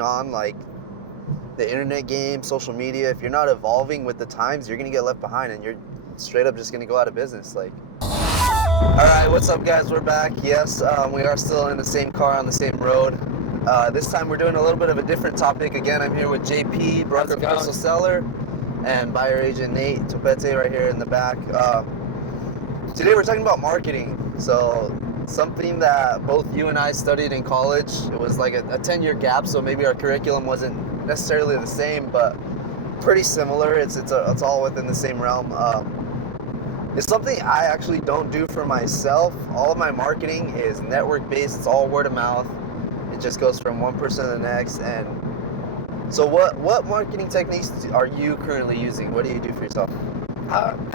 on like the internet game, social media, if you're not evolving with the times, you're gonna get left behind and you're straight up just gonna go out of business. Like, all right, what's up, guys? We're back. Yes, we are still in the same car on the same road. This time we're doing a little bit of a different topic. Again, I'm here with JP, broker parcel seller, and buyer agent Nate Topete right here in the back. Today we're talking about marketing. So something that both you and I studied in college. It was like a 10-year gap, so maybe our curriculum wasn't necessarily the same, but pretty similar. It's all within the same realm. It's something I actually don't do for myself. All of my marketing is network based. It's all word of mouth. It just goes from one person to the next. And so what marketing techniques are you currently using? What do you do for yourself?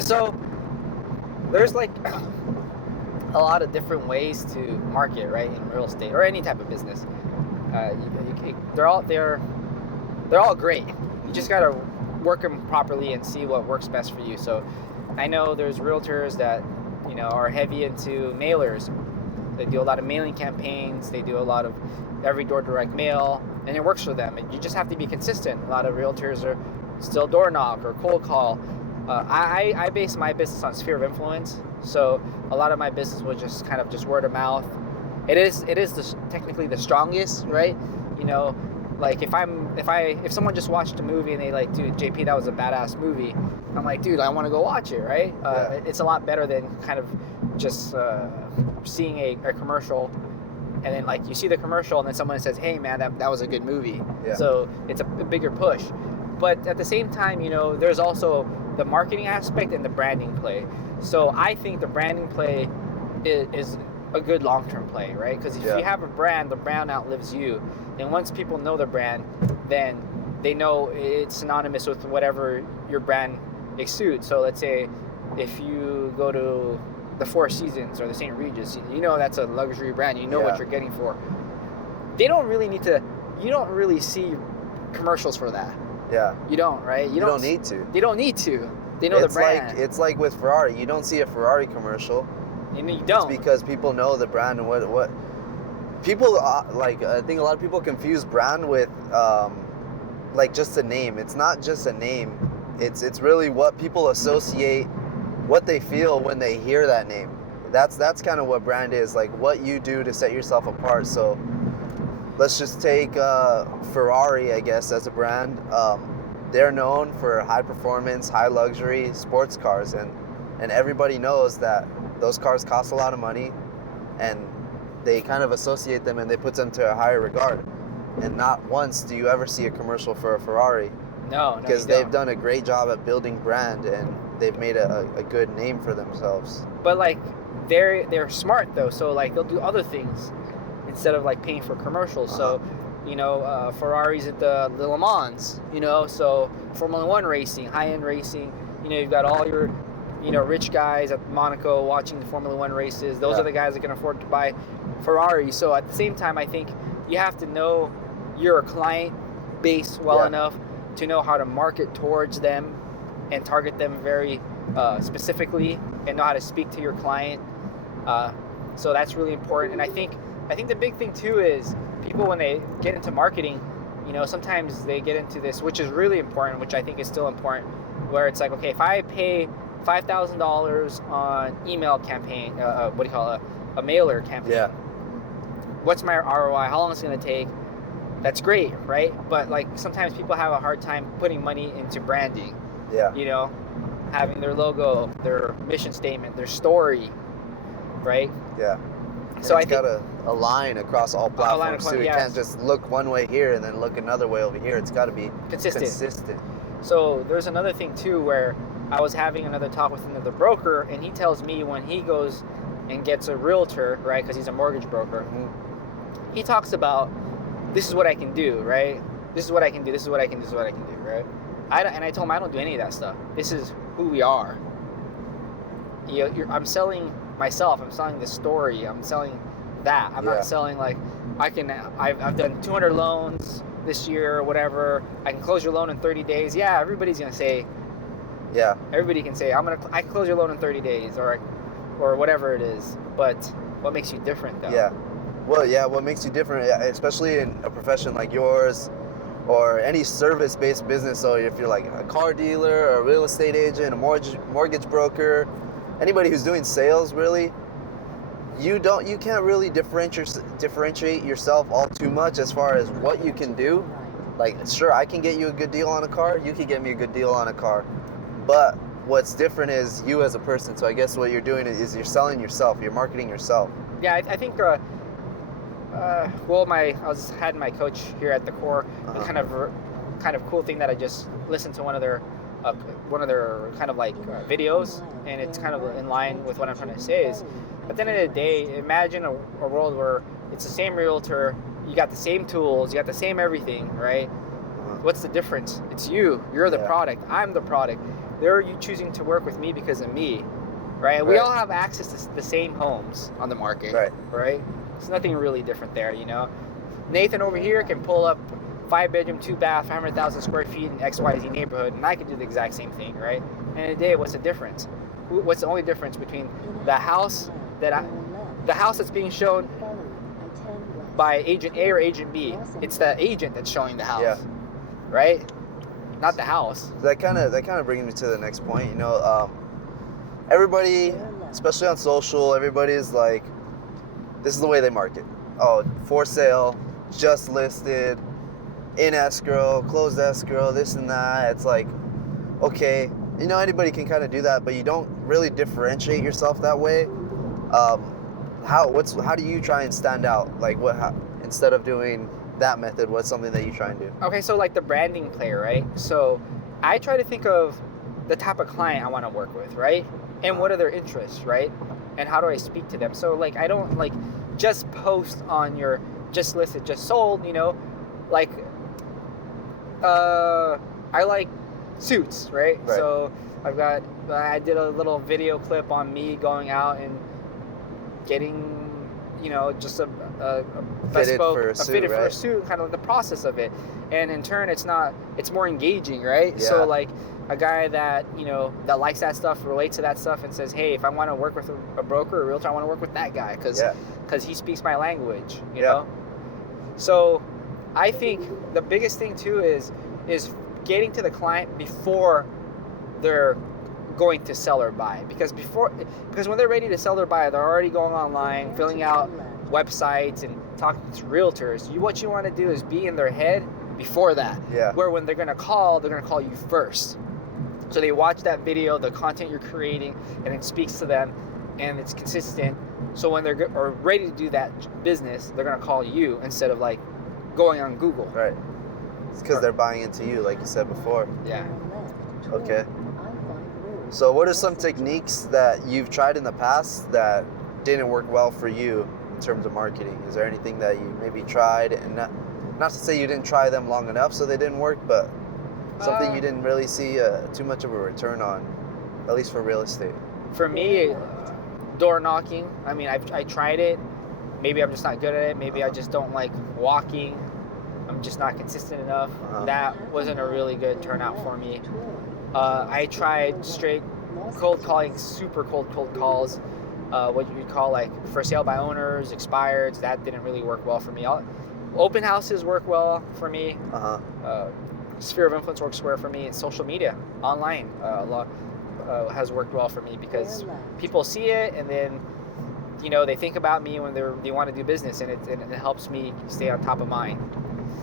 So there's like a lot of different ways to market, right, in real estate or any type of business. They're all great. You just gotta work them properly and see what works best for you. So I know there's realtors that are heavy into mailers. They do a lot of mailing campaigns. They do a lot of every door direct mail, and it works for them. And you just have to be consistent. A lot of realtors are still door knock or cold call. I base my business on sphere of influence. So a lot of my business was just kind of just word of mouth. It is technically the strongest, right? Like if someone just watched a movie and they like, dude, JP, that was a badass movie. I'm like, dude, I want to go watch it, right? It's a lot better than kind of just seeing a commercial, and then like you see the commercial and then someone says, hey man, that was a good movie. Yeah. So it's a bigger push. But at the same time, there's also the marketing aspect and the branding play. So I think the branding play is a good long-term play, right? Because if you have a brand, the brand outlives you. And once people know the brand, then they know it's synonymous with whatever your brand exudes. So let's say if you go to the Four Seasons or the St. Regis, that's a luxury brand. You know what you're getting for. You don't really see commercials for that. Yeah. You don't, right? You don't need to. They don't need to. They know the brand. It's like with Ferrari. You don't see a Ferrari commercial. You don't. It's because people know the brand and what people like. I think a lot of people confuse brand with like just a name. It's not just a name. It's really what people associate, what they feel when they hear that name. That's kind of what brand is, like what you do to set yourself apart. So let's just take Ferrari, I guess, as a brand. They're known for high performance, high luxury sports cars, and everybody knows that those cars cost a lot of money, and they kind of associate them and they put them to a higher regard. And not once do you ever see a commercial for a Ferrari. No, because they've done a great job at building brand and they've made a good name for themselves. But like they're smart though, so like they'll do other things instead of like paying for commercials. So Ferrari's at the Le Mans, so Formula 1 racing, high-end racing, you've got all your rich guys at Monaco watching the Formula 1 races. Those are the guys that can afford to buy Ferrari. So at the same time, I think you have to know your client base well enough to know how to market towards them and target them very specifically and know how to speak to your client. So that's really important. And I think the big thing too is people, when they get into marketing, sometimes they get into this, which is really important, which I think is still important, where it's like, okay, if I pay $5,000 on email campaign, a mailer campaign. Yeah. What's my ROI? How long is it going to take? That's great, right? But like sometimes people have a hard time putting money into branding. Yeah. Having their logo, their mission statement, their story, right? Yeah. So it's got to align across all platforms too. It can't just look one way here and then look another way over here. It's got to be consistent. So there's another thing too where I was having another talk with another broker, and he tells me when he goes and gets a realtor, right, because he's a mortgage broker, he talks about, this is what I can do, right? This is what I can do, this is what I can do, this is what I can do, right? And I told him I don't do any of that stuff. This is who we are. I'm selling myself. I'm selling the story. I'm selling that. I'm not selling like I've done 200 loans this year or whatever. I can close your loan in 30 days. Yeah, everybody's gonna say. Yeah. Everybody can say I can close your loan in 30 days or whatever it is. But what makes you different though? Yeah. Well, yeah, what makes you different, especially in a profession like yours or any service-based business? So if you're like a car dealer, a real estate agent, a mortgage broker, anybody who's doing sales, really, you can't really differentiate yourself all too much as far as what you can do. Like, sure, I can get you a good deal on a car, you can get me a good deal on a car, but what's different is you as a person. So I guess what you're doing is you're selling yourself, you're marketing yourself. Yeah, I think. Well, I had my coach here at the core. The kind of cool thing that I just listened to one of their kind of like videos, and it's kind of in line with what I'm trying to say. Is at the end of the day, imagine a world where it's the same realtor, you got the same tools, you got the same everything, right? What's the difference? It's you. You're the product. I'm the product. They're you choosing to work with me because of me, right? We all have access to the same homes on the market, right? There's nothing really different there, you know. Nathan over here can pull up 5-bedroom, 2-bath, 500,000 square feet in XYZ neighborhood, and I can do the exact same thing, right? And in the day, what's the difference? What's the only difference between the house that's being shown by agent A or agent B? It's the agent that's showing the house, right? Not the house. That kind of brings me to the next point. You know, everybody, especially on social, everybody's like, this is the way they market. Oh, for sale, just listed, in escrow, closed escrow, this and that. It's like, okay, you know, anybody can kind of do that, but you don't really differentiate yourself that way. How do you try and stand out? Like, instead of doing that method, what's something that you try and do? Okay, so like the branding play, right? So I try to think of the type of client I want to work with, right? And what are their interests, right? And how do I speak to them? So like I don't like just post on your just listed, just sold, you know, like I like suits, right? So I did a little video clip on me going out and getting, you know, just a fitted for a suit, kind of the process of it. And in turn, it's more engaging, right? Yeah. So like a guy that, you know, that likes that stuff, relates to that stuff, and says, hey, if I want to work with a broker or a realtor, I want to work with that guy because he speaks my language, you know? So I think the biggest thing too is getting to the client before they're going to sell or buy, because when they're ready to sell or buy, they're already going online, filling out websites and talking to realtors. What you want to do is be in their head before that. Where when they're gonna call you first. So they watch that video, the content you're creating, and it speaks to them, and it's consistent. So when they're ready to do that business, they're gonna call you instead of like going on Google. Right. It's because they're buying into you, like you said before. Yeah. Okay. So what are some techniques that you've tried in the past that didn't work well for you in terms of marketing? Is there anything that you maybe tried, and not to say you didn't try them long enough so they didn't work, but something you didn't really see too much of a return on, at least for real estate? For me, door knocking. I mean, I tried it. Maybe I'm just not good at it. Maybe I just don't like walking. I'm just not consistent enough. That wasn't a really good turnout for me. I tried straight cold calling, super cold calls, what you would call like for sale by owners, expireds. That didn't really work well for me. Open houses work well for me. Sphere of influence works well for me, and social media, online, has worked well for me because people see it, and then, you know, they think about me when they want to do business, and it helps me stay on top of mind.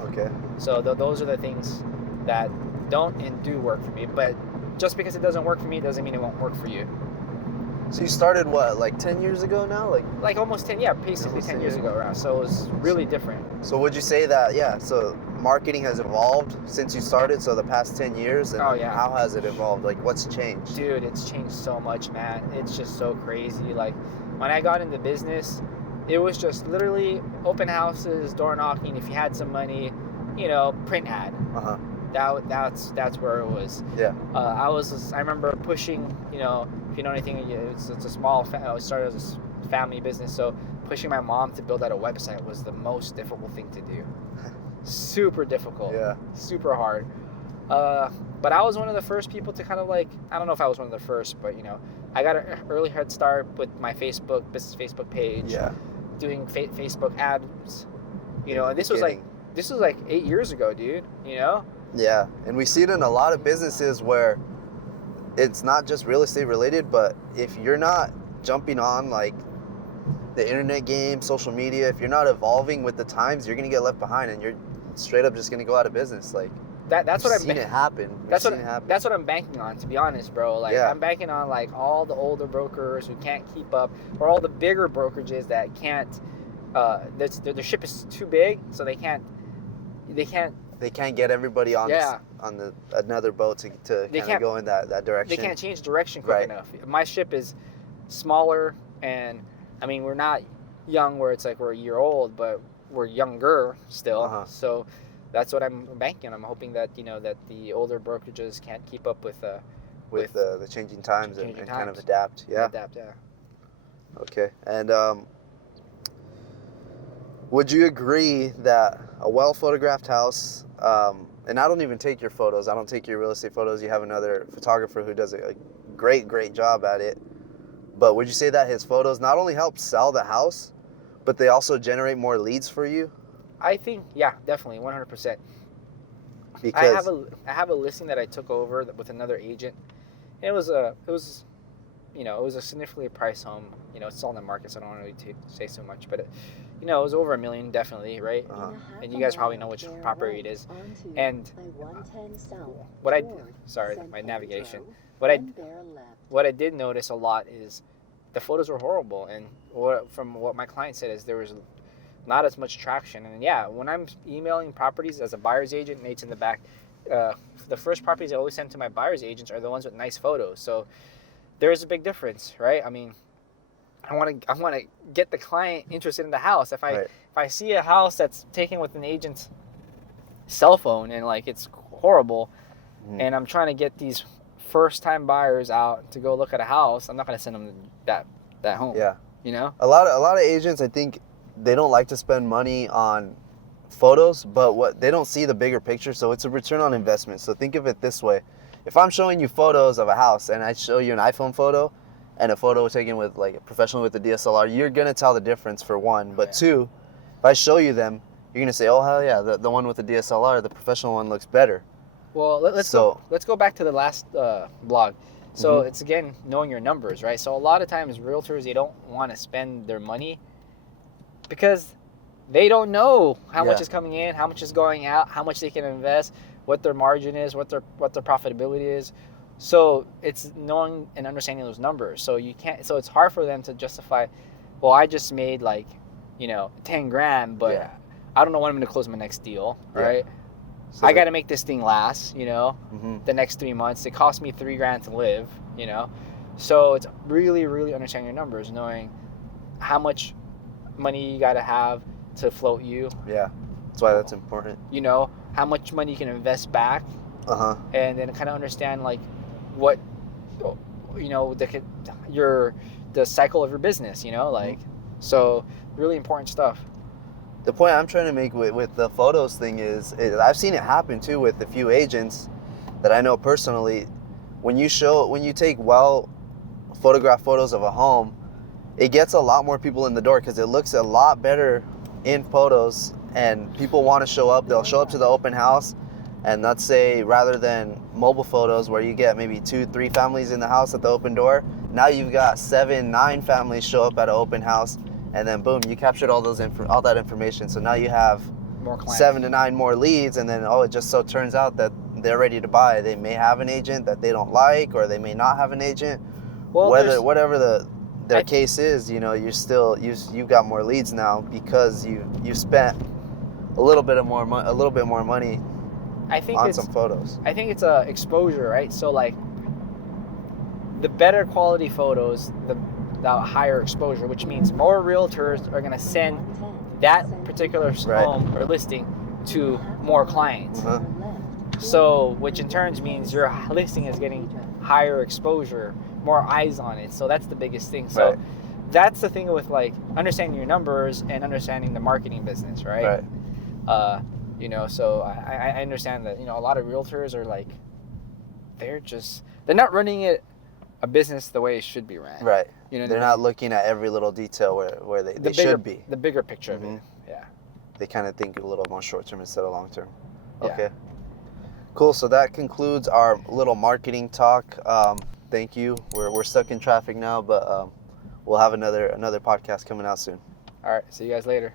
Okay. So those are the things that don't and do work for me. But just because it doesn't work for me doesn't mean it won't work for you. So you started what, like 10 years ago now? Like almost 10, yeah, basically 10 years ago around. So it was really different. So would you say that, so marketing has evolved since you started, so the past 10 years? And how has it evolved? Like, what's changed? Dude, it's changed so much, man. It's just so crazy. Like, when I got into business, it was just literally open houses, door knocking. If you had some money, you know, print ad. That's where it was. Yeah. I remember pushing, you know, if you know anything, it's a small. I started as a family business, so pushing my mom to build out a website was the most difficult thing to do. Super difficult. Yeah. Super hard. But I was one of the first people to kind of like, I don't know if I was one of the first, but you know, I got an early head start with my business Facebook page. Yeah. doing Facebook ads, you know, and this was Beginning. like 8 years ago, dude, you know? Yeah, and we see it in a lot of businesses where it's not just real estate related, but if you're not jumping on like the internet game, social media, if you're not evolving with the times, you're gonna get left behind, and you're straight up just gonna go out of business. Like That's what we've I'm seen it happen. that's what I'm banking on, to be honest, bro. Like Yeah. I'm banking on like all the older brokers who can't keep up, or all the bigger brokerages that can't. The ship is too big, so they can't get everybody on Yeah. another boat to They kind of can't- go in that direction. they can't change direction quick Right. enough. My ship is smaller, and I mean we're not young where it's like we're a year old, but we're younger still. Uh-huh. So that's what I'm banking on. I'm hoping that that the older brokerages can't keep up with the changing times and kind of times. adapt. Yeah. Adapt. Yeah. Okay. And would you agree that a well photographed house, and I don't even take your photos, I don't take your real estate photos, you have another photographer who does a great job at it, but would you say that his photos not only help sell the house, but they also generate more leads for you? I think definitely 100%. Because I have a listing that I took over with another agent. And it was a significantly priced home. It's still on the market, so I don't want to say so much, but it was over $1 million, definitely, right? Uh-huh. And you guys probably know which property it is. And what I my navigation. What I did notice a lot is the photos were horrible, and from what my client said is there was not as much traction. And when I'm emailing properties as a buyer's agent, Nate's in the back, the first properties I always send to my buyer's agents are the ones with nice photos. So there's a big difference, right? I mean, I want to get the client interested in the house. If I see a house that's taken with an agent's cell phone and like it's horrible, and I'm trying to get these first-time buyers out to go look at a house, I'm not going to send them that home. Yeah. A lot of agents, I think, they don't like to spend money on photos, but what they don't see the bigger picture, so it's a return on investment. So think of it this way. If I'm showing you photos of a house and I show you an iPhone photo and a photo taken with like a professional with a DSLR, you're going to tell the difference for one. But two, if I show you them, you're going to say, oh, hell yeah, the one with the DSLR, the professional one looks better. Well, let's go back to the last blog. So it's, again, knowing your numbers, right? So a lot of times realtors, they don't want to spend their money because they don't know how much is coming in, how much is going out, how much they can invest, what their margin is, what their profitability is. So it's knowing and understanding those numbers. So it's hard for them to justify, well, I just made like, 10 grand, but I don't know when I'm going to close my next deal, right? So I got to make this thing last, the next 3 months. It cost me $3,000 to live, So it's really, really understanding your numbers, knowing how much money you got to have to float you. Yeah, that's why that's important. How much money you can invest back. And then kind of understand like what, the cycle of your business, so really important stuff. The point I'm trying to make with the photos thing is I've seen it happen too with a few agents that I know personally. When you take well photographed photos of a home, it gets a lot more people in the door because it looks a lot better in photos, and people want to show up. They'll show up to the open house, and let's say rather than mobile photos where you get maybe 2-3 families in the house at the open door, now you've got 7-9 families show up at an open house, and then boom, you captured all that information. So now you have more clients. 7 to 9 more leads, and then it just so turns out that they're ready to buy. They may have an agent that they don't like, or they may not have an agent. Well, whatever their case is, you've got more leads now because you spent a little bit more money on some photos. I think it's exposure, right? So like the better quality photos, the higher exposure, which means more realtors are going to send that particular home or listing to more clients. So, which in turn means your listing is getting higher exposure, more eyes on it. So that's the biggest thing. So that's the thing with like understanding your numbers and understanding the marketing business, right? So I understand that, a lot of realtors are like, they're not running it a business the way it should be ran. Right. You know, They're not looking at every little detail where they should be. The bigger picture of Mhm. it. Yeah. They kind of think a little more short term instead of long term. Yeah. Okay. Cool. So that concludes our little marketing talk. Thank you. We're stuck in traffic now, but we'll have another podcast coming out soon. All right. See you guys later.